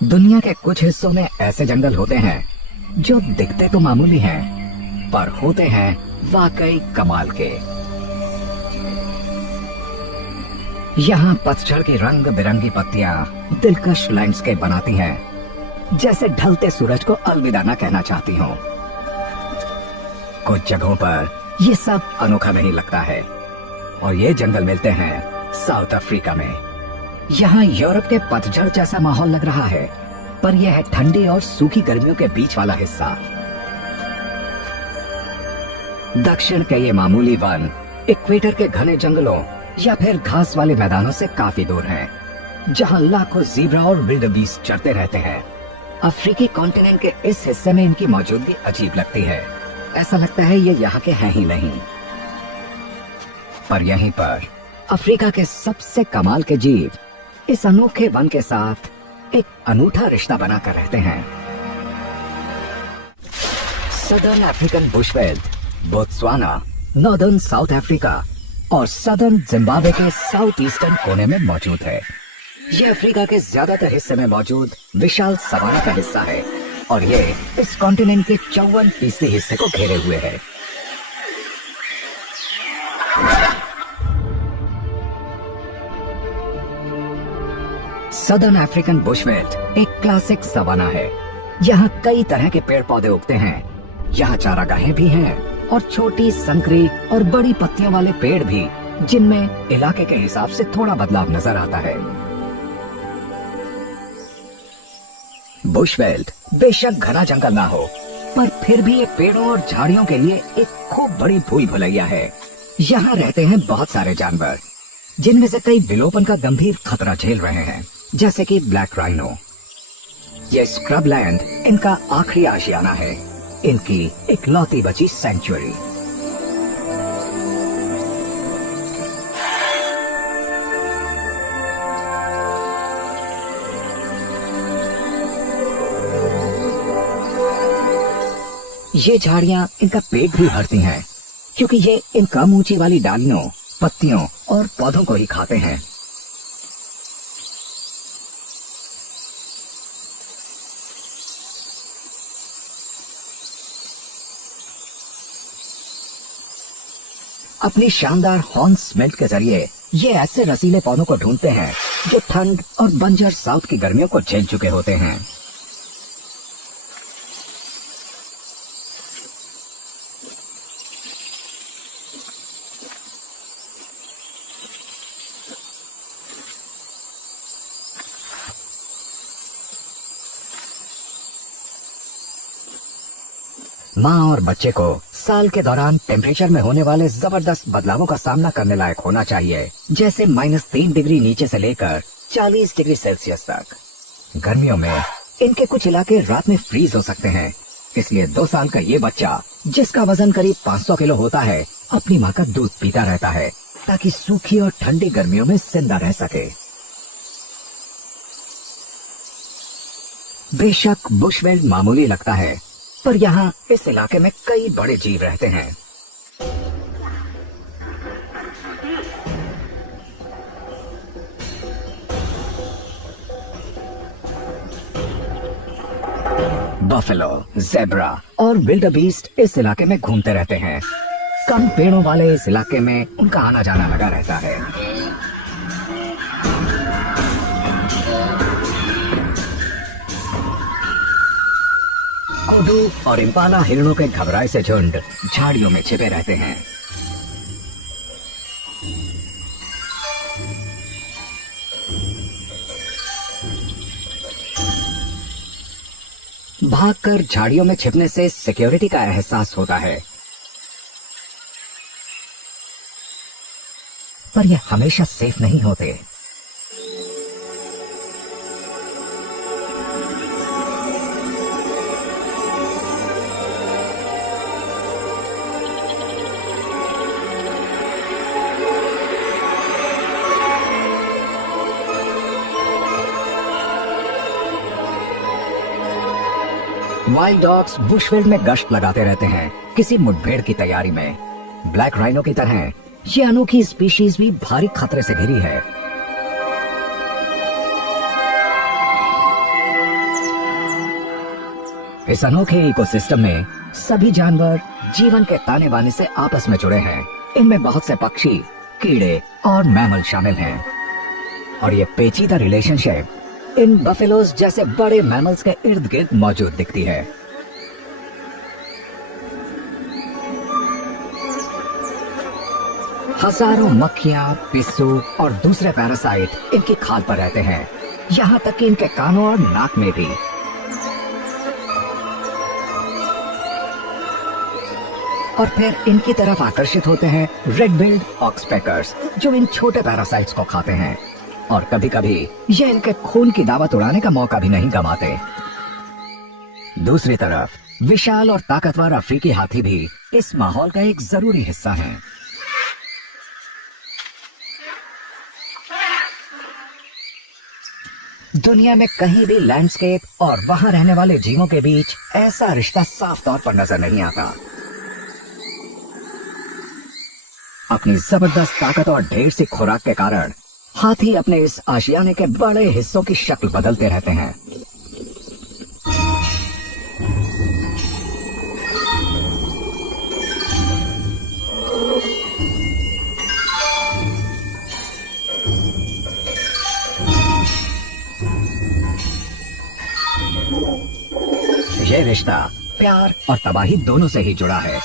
दुनिया के कुछ हिस्सों में ऐसे जंगल होते हैं जो दिखते तो मामूली हैं, पर होते हैं वाकई कमाल के। यहाँ पतझड़ की रंग बिरंगी पत्तियां दिलकश लैंडस्केप बनाती हैं, जैसे ढलते सूरज को अलविदा न कहना चाहती हूँ। कुछ जगहों पर ये सब अनोखा नहीं लगता है, और ये जंगल मिलते हैं साउथ अफ्रीका में। यहाँ यूरोप के पतझड़ जैसा माहौल लग रहा है, पर यह है ठंडी और सूखी गर्मियों के बीच वाला हिस्सा। दक्षिण के ये मामूली वन इक्वेटर के घने जंगलों या फिर घास वाले मैदानों से काफी दूर हैं, जहाँ लाखों ज़ीब्रा और विल्डबीस्ट चरते रहते हैं। अफ्रीकी कॉन्टिनेंट के इस हिस्से में इनकी मौजूदगी अजीब लगती है। ऐसा लगता है ये यहाँ के हैं ही नहीं। पर यहीं पर अफ्रीका के सबसे कमाल के जीव इस अनोखे वन के साथ एक अनूठा रिश्ता बनाकर रहते हैं। Southern African Bushveld Botswana, northern South Africa और सदर्न जिम्बाब्वे के साउथ ईस्टर्न कोने में मौजूद है। ये अफ्रीका के ज्यादातर हिस्से में मौजूद विशाल सवाना का हिस्सा है, और ये इस कॉन्टिनेंट के 54% हिस्से को घेरे हुए है। सदर्न अफ्रीकन बुशवेल्ट एक क्लासिक सवाना है। यहाँ कई तरह के पेड़ पौधे उगते हैं। यहाँ चारागाहें भी हैं और छोटी संकरी और बड़ी पत्तियों वाले पेड़ भी, जिनमें इलाके के हिसाब से थोड़ा बदलाव नजर आता है। बुशवेल्ट बेशक घना जंगल ना हो, पर फिर भी ये पेड़ों और झाड़ियों के लिए एक खूब बड़ी भूल भुलैया है। यहाँ रहते हैं बहुत सारे जानवर, जिनमें से कई विलोपन का गंभीर खतरा झेल रहे हैं, जैसे कि ब्लैक राइनो। ये स्क्रबलैंड इनका आखिरी आशियाना है, इनकी इकलौती बची सेंचुरी। ये झाड़ियां इनका पेट भी भरती हैं, क्योंकि ये इन कम ऊंची वाली डालियों, पत्तियों और पौधों को ही खाते हैं। अपनी शानदार हॉर्न स्मेल्ट के जरिए ये ऐसे रसीले पौधों को ढूंढते हैं जो ठंड और बंजर साउथ की गर्मियों को झेल चुके होते हैं। माँ और बच्चे को साल के दौरान टेम्परेचर में होने वाले जबरदस्त बदलावों का सामना करने लायक होना चाहिए, जैसे -3 डिग्री नीचे से लेकर 40 डिग्री सेल्सियस तक। गर्मियों में इनके कुछ इलाके रात में फ्रीज हो सकते हैं, इसलिए 2 साल का ये बच्चा, जिसका वजन करीब 500 किलो होता है, अपनी माँ का दूध पीता रहता है, ताकि सूखी और ठंडी गर्मियों में जिंदा रह सके। बेशक बुशवेल्ट मामूली लगता है, पर यहाँ इस इलाके में कई बड़े जीव रहते हैं। बफेलो, ज़ेब्रा और विल्डबीस्ट इस इलाके में घूमते रहते हैं। कम पेड़ों वाले इस इलाके में उनका आना जाना लगा रहता है। कुडू और इम्पाला हिरणों के घबराए से झुंड झाड़ियों में छिपे रहते हैं। भागकर झाड़ियों में छिपने से सिक्योरिटी का एहसास होता है, पर यह हमेशा सेफ नहीं होते। वाइल्ड डॉग्स बुशवेल्ट में गश्त लगाते रहते हैं, किसी मुठभेड़ की तैयारी में। ब्लैक राइनो की तरह ये अनोखी स्पीशीज भी भारी खतरे से घिरी है। इस अनोखे इकोसिस्टम में सभी जानवर जीवन के ताने बाने से आपस में जुड़े हैं। इनमें बहुत से पक्षी, कीड़े और मैमल शामिल हैं। और ये पेचीदा रिलेशनशिप इन बफेलोज जैसे बड़े मैमल्स के इर्द गिर्द मौजूद दिखती है। हजारों मक्खियां, पिस्सू और दूसरे पैरासाइट इनकी खाल पर रहते हैं, यहाँ तक कि इनके कानों और नाक में भी। और फिर इनकी तरफ आकर्षित होते हैं रेड बिल्ड ऑक्सपेकर्स, जो इन छोटे पैरासाइट्स को खाते हैं। और कभी कभी ये इनके खून की दावत उड़ाने का मौका भी नहीं गंवाते। दूसरी तरफ विशाल और ताकतवर अफ्रीकी हाथी भी इस माहौल का एक जरूरी हिस्सा हैं। दुनिया में कहीं भी लैंडस्केप और वहां रहने वाले जीवों के बीच ऐसा रिश्ता साफ तौर पर नजर नहीं आता। अपनी जबरदस्त ताकत और ढेर सी खुराक के कारण हाथी अपने इस आशियाने के बड़े हिस्सों की शक्ल बदलते रहते हैं। यह रिश्ता प्यार और तबाही दोनों से ही जुड़ा है।